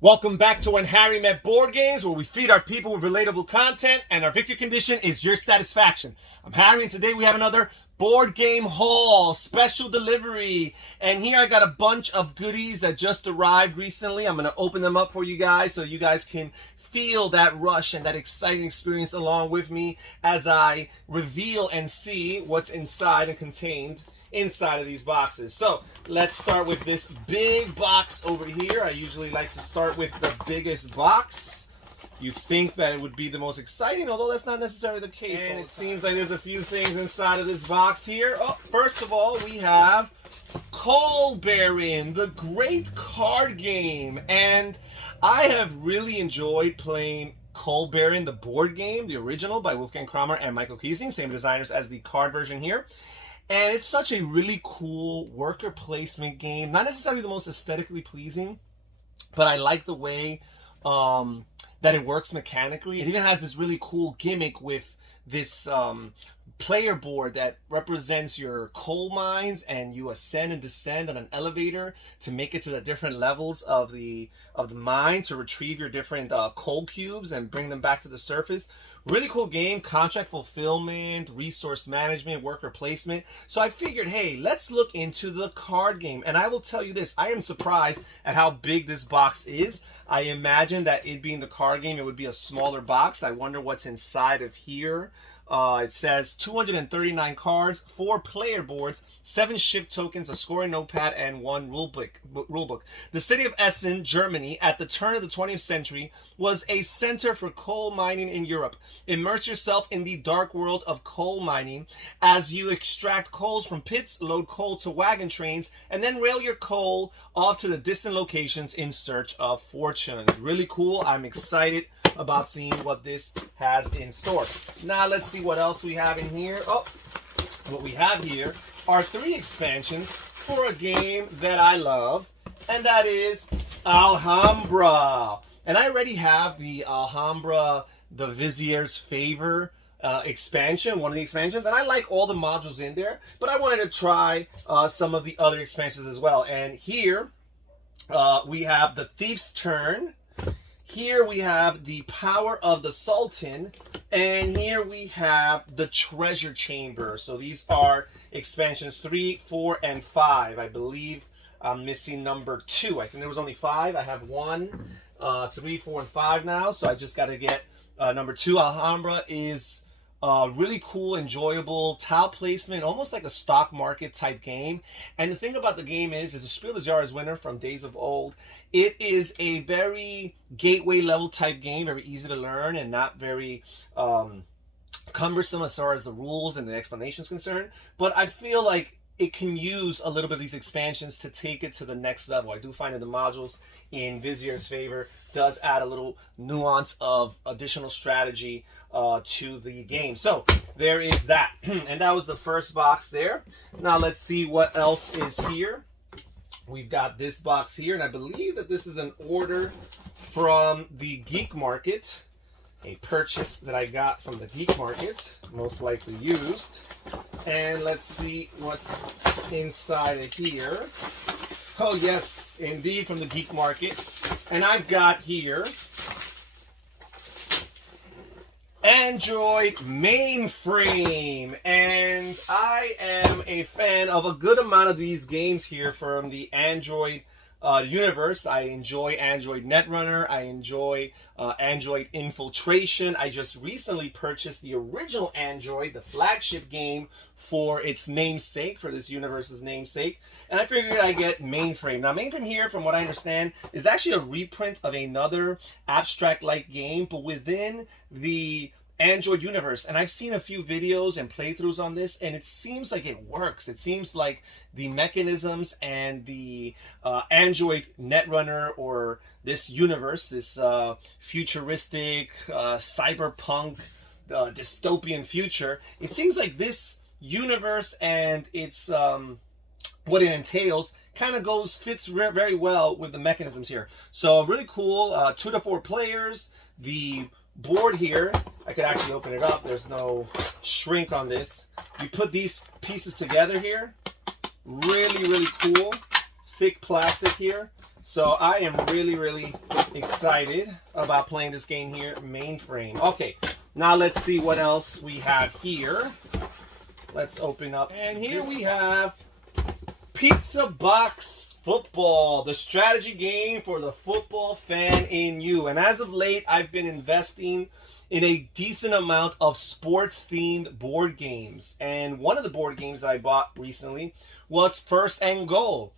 Welcome back to When Harry Met Board Games, where we feed our people with relatable content, and our victory condition is your satisfaction. I'm Harry, and today we have another board game haul, special delivery. And here I got a bunch of goodies that just arrived recently. I'm going to open them up for you guys so you guys can feel that rush and that exciting experience along with me as I reveal and see what's inside and contained inside of these boxes. So let's start with this big box over here. I usually like to start with the biggest box. You think that it would be the most exciting, although that's not necessarily the case. And it seems like there's a few things inside of this box here. Oh, first of all, we have Coal Baron, the great card game. And I have really enjoyed playing Coal Baron, the board game, the original by Wolfgang Kramer and Michael Kiesing, same designers as the card version here. And it's such a really cool worker placement game. Not necessarily the most aesthetically pleasing, but I like the way that it works mechanically. It even has this really cool gimmick with this player board that represents your coal mines, and you ascend and descend on an elevator to make it to the different levels of the mine to retrieve your different coal cubes and bring them back to the surface. Really cool game, contract fulfillment, resource management, worker placement. So I figured, hey, let's look into the card game. And I will tell you this, I am surprised at how big this box is. I imagine that it being the card game, it would be a smaller box. I wonder what's inside of here. It says 239 cards, 4 player boards, 7 shift tokens, a scoring notepad, and 1 rulebook. The city of Essen, Germany, at the turn of the 20th century, was a center for coal mining in Europe. Immerse yourself in the dark world of coal mining as you extract coals from pits, load coal to wagon trains, and then rail your coal off to the distant locations in search of fortunes. Really cool. I'm excited about seeing what this has in store. Now let's see what else we have in here. Oh, what we have here are 3 expansions for a game that I love, and that is Alhambra. And I already have the Alhambra, the Vizier's Favor expansion, one of the expansions, and I like all the modules in there, but I wanted to try some of the other expansions as well. And here we have the Thief's Turn. Here we have the Power of the Sultan, and here we have the Treasure Chamber. So these are expansions 3, 4, and 5. I believe I'm missing number 2. I think there was only 5. I have 1, 3, 4, and 5 now, so I just got to get number 2. Alhambra is really cool, enjoyable tile placement, almost like a stock market type game. And the thing about the game is a Spiel des Jahres winner from days of old. It is a very gateway level type game, very easy to learn and not very cumbersome as far as the rules and the explanation is concerned. But I feel like it can use a little bit of these expansions to take it to the next level. I do find that the modules in Vizier's Favor does add a little nuance of additional strategy to the game. So there is that. And that was the first box there. Now let's see what else is here. We've got this box here, and I believe that this is an order from the Geek Market, a purchase that I got from the Geek Market, most likely used. And let's see what's inside of here. Oh yes, indeed, from the Geek Market. And I've got here Android Mainframe, and I am a fan of a good amount of these games here from the Android universe. I enjoy Android Netrunner. I enjoy Android Infiltration. I just recently purchased the original Android, the flagship game for its namesake, for this universe's namesake. And I figured I'd get Mainframe. Now, Mainframe here, from what I understand, is actually a reprint of another abstract-like game, but within the Android universe. And I've seen a few videos and playthroughs on this, and it seems like it works. It seems like the mechanisms and the Android Netrunner, or this universe, this futuristic, cyberpunk, dystopian future, it seems like this universe and its what it entails kind of fits very well with the mechanisms here. So really cool. 2 to 4 players. The board here, I could actually open it up. There's no shrink on this. You put these pieces together here. Really, really cool. Thick plastic here. So I am really excited about playing this game here, Mainframe. Okay, now let's see what else we have here. Let's open up. And here we have Pizza Box Football, the strategy game for the football fan in you. And as of late, I've been investing in a decent amount of sports-themed board games. And one of the board games that I bought recently was First and Goal,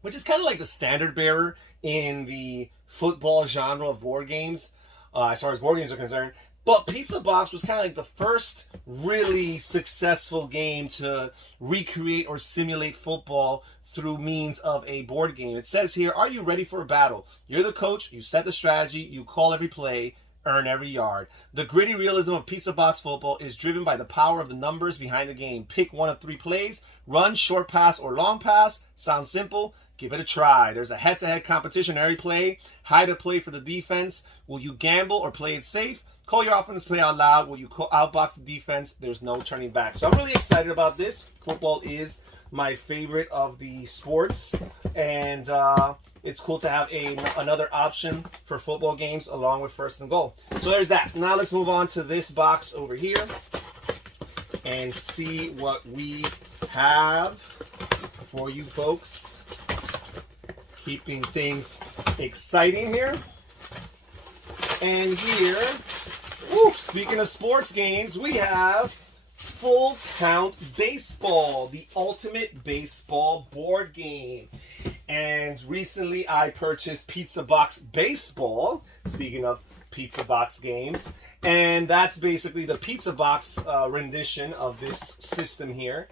which is kind of like the standard bearer in the football genre of board games, as far as board games are concerned. But Pizza Box was kind of like the first really successful game to recreate or simulate football through means of a board game. It says here, are you ready for a battle? You're the coach, you set the strategy, you call every play, earn every yard. The gritty realism of Pizza Box Football is driven by the power of the numbers behind the game. Pick one of 3 plays, run, short pass, or long pass. Sounds simple. Give it a try. There's a head-to-head competition every play. Hide a play for the defense. Will you gamble or play it safe? Call your offense play out loud. Will you outbox the defense? There's no turning back. So I'm really excited about this. Football is my favorite of the sports. And it's cool to have another option for football games along with First and Goal. So there's that. Now let's move on to this box over here and see what we have for you folks. Keeping things exciting here. And here, speaking of sports games, we have Full Count Baseball, the ultimate baseball board game. And recently I purchased Pizza Box Baseball, speaking of Pizza Box games. And that's basically the Pizza Box rendition of this system here.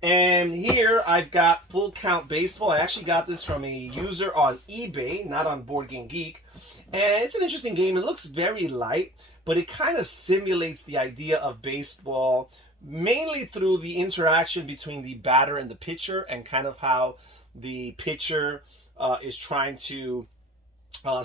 And here I've got Full Count Baseball. I actually got this from a user on eBay, not on Board Game Geek. And it's an interesting game. It looks very light, but it kind of simulates the idea of baseball, mainly through the interaction between the batter and the pitcher, and kind of how the pitcher is trying to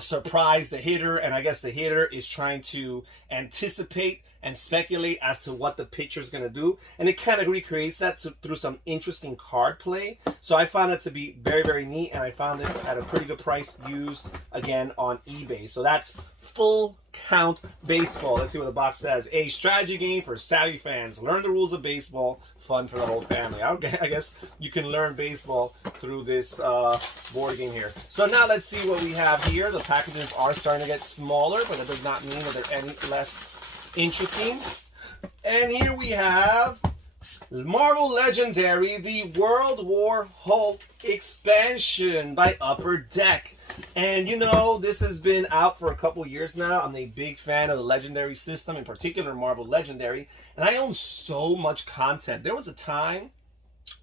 surprise the hitter, and I guess the hitter is trying to anticipate and speculate as to what the pitcher is going to do. And it kind of recreates that through some interesting card play. So I found it to be very, very neat, and I found this at a pretty good price used, again, on eBay. So that's Full Count Baseball. Let's see what the box says. A strategy game for savvy fans. Learn the rules of baseball. Fun for the whole family. I guess you can learn baseball through this board game here. So now let's see what we have here. The packages are starting to get smaller, but that does not mean that they're any less interesting. And here we have Marvel Legendary, the World War Hulk expansion by Upper Deck. And you know, this has been out for a couple years now. I'm a big fan of the Legendary system, in particular Marvel Legendary, and I own so much content. There was a time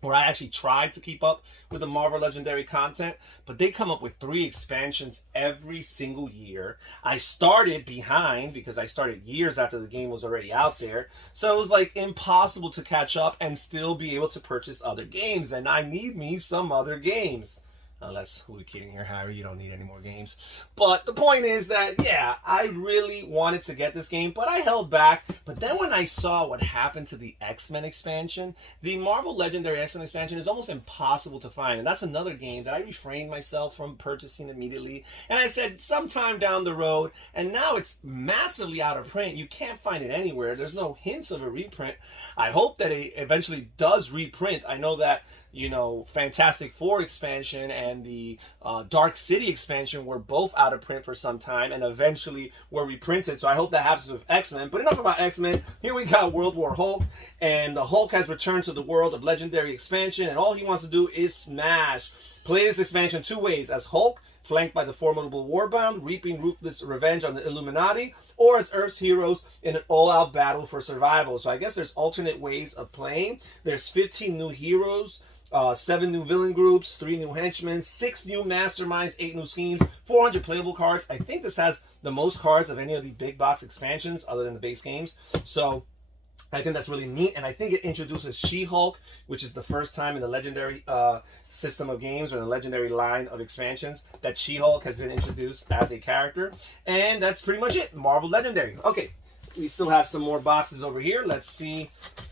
where I actually tried to keep up with the Marvel Legendary content, but they come up with 3 expansions every single year. I started behind because I started years after the game was already out there, so it was like impossible to catch up and still be able to purchase other games, and I need me some other games. Unless, who are we kidding here, Harry? You don't need any more games. But the point is that, yeah, I really wanted to get this game, but I held back. But then when I saw what happened to the X-Men expansion, the Marvel Legendary X-Men expansion is almost impossible to find. And that's another game that I refrained myself from purchasing immediately. And I said, sometime down the road. And now it's massively out of print. You can't find it anywhere. There's no hints of a reprint. I hope that it eventually does reprint. I know that, you know, Fantastic Four expansion and the Dark City expansion were both out of print for some time and eventually were reprinted. So I hope that happens with X-Men. But enough about X-Men. Here we got World War Hulk. And the Hulk has returned to the world of Legendary expansion. And all he wants to do is smash. Play this expansion 2 ways. As Hulk, flanked by the formidable Warbound, reaping ruthless revenge on the Illuminati, or as Earth's heroes in an all-out battle for survival. So I guess there's alternate ways of playing. There's 15 new heroes, 7 new villain groups, 3 new henchmen, 6 new masterminds, 8 new schemes, 400 playable cards. I think this has the most cards of any of the big box expansions other than the base games. So I think that's really neat, and I think it introduces She-Hulk, which is the first time in the Legendary system of games, or the Legendary line of expansions, that She-Hulk has been introduced as a character. And that's pretty much it. Marvel Legendary. Okay, we still have some more boxes over here. Let's see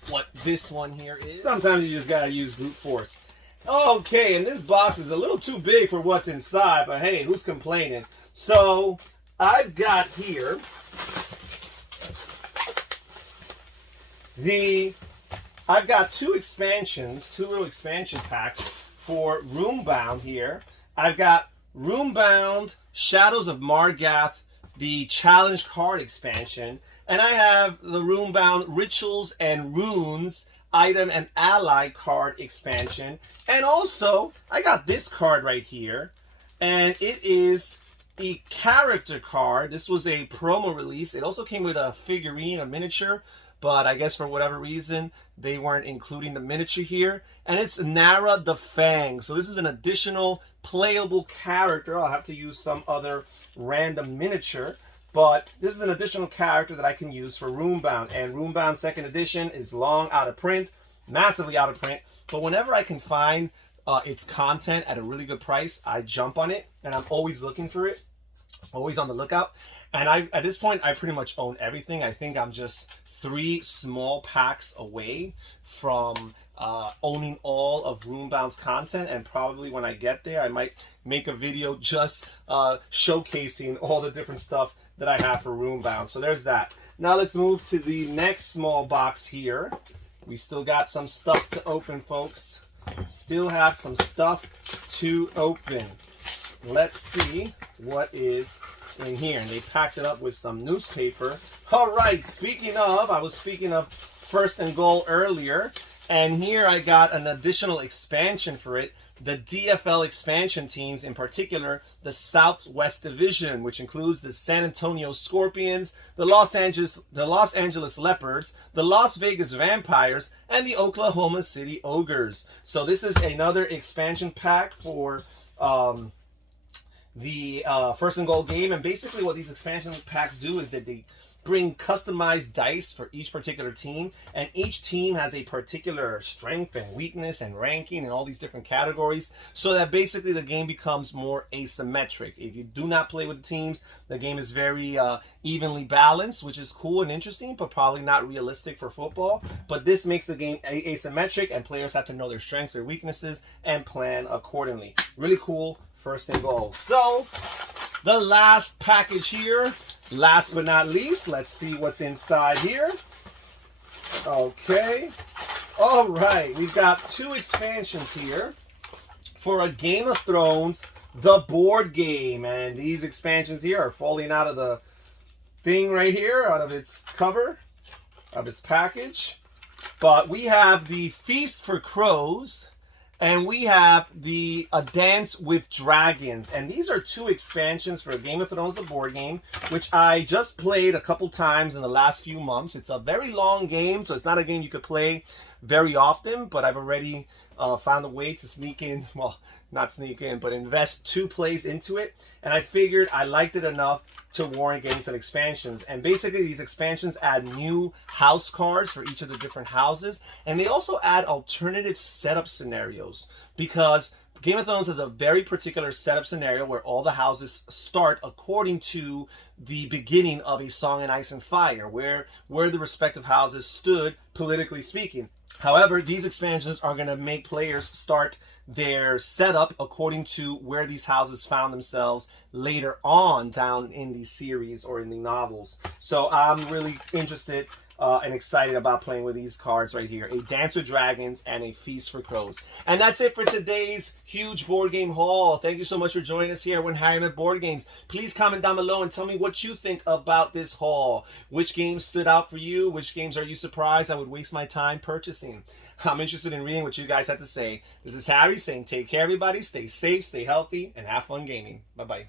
what this one here is. Sometimes you just gotta use brute force. Okay, and this box is a little too big for what's inside, but hey, who's complaining? So I've got here I've got two little expansion packs for Roombound here. I've got Roombound Shadows of Margath, the challenge card expansion, and I have the Roombound Rituals and Runes item and ally card expansion. And also I got this card right here, and it is a character card. This was a promo release. It also came with a figurine, a miniature, but I guess for whatever reason they weren't including the miniature here. And it's Nara the Fang. So this is an additional playable character. I'll have to use some other random miniature, but this is an additional character that I can use for Roombound. And Roombound 2nd edition is long out of print, massively out of print, but whenever I can find its content at a really good price, I jump on it, and I'm always looking for it, always on the lookout. And at this point I pretty much own everything. I think I'm just 3 small packs away from owning all of Roombound's content, and probably when I get there I might make a video just showcasing all the different stuff that I have for Roombound. So there's that. Now let's move to the next small box here. We still got some stuff to open, folks. Still have some stuff to open. Let's see what is in here. And they packed it up with some newspaper. All right, speaking of, I was speaking of First and Goal earlier, and here I got an additional expansion for it. The DFL expansion teams, in particular the Southwest Division, which includes the San Antonio Scorpions, the Los Angeles Leopards, the Las Vegas Vampires, and the Oklahoma City Ogres. So this is another expansion pack for the First and Goal game. And basically what these expansion packs do is that they bring customized dice for each particular team, and each team has a particular strength and weakness and ranking and all these different categories, so that basically the game becomes more asymmetric. If you do not play with the teams, the game is very evenly balanced, which is cool and interesting, but probably not realistic for football. But this makes the game asymmetric, and players have to know their strengths, their weaknesses, and plan accordingly. Really cool First and Goal. So the last package here, last but not least, let's see what's inside here. Okay. All right. We've got 2 expansions here for a Game of Thrones, the board game. And these expansions here are falling out of the thing right here, out of its cover, of its package. But we have the Feast for Crows, and we have the A Dance with Dragons. And these are 2 expansions for Game of Thrones, the board game, which I just played a couple times in the last few months. It's a very long game, so it's not a game you could play very often, but I've already found a way to sneak in, well, not sneak in, but invest 2 plays into it. And I figured I liked it enough to warrant getting some expansions. And basically these expansions add new house cards for each of the different houses, and they also add alternative setup scenarios, because Game of Thrones has a very particular setup scenario where all the houses start according to the beginning of A Song in Ice and Fire, where the respective houses stood politically speaking. However, these expansions are going to make players start their setup according to where these houses found themselves later on down in the series or in the novels. So I'm really interested and excited about playing with these cards right here. A Dance with Dragons and a Feast for Crows. And that's it for today's huge board game haul. Thank you so much for joining us here when Harry Met Board Games. Please comment down below and tell me what you think about this haul. Which games stood out for you? Which games are you surprised I would waste my time purchasing? I'm interested in reading what you guys have to say. This is Harry saying take care, everybody. Stay safe, stay healthy, and have fun gaming. Bye-bye.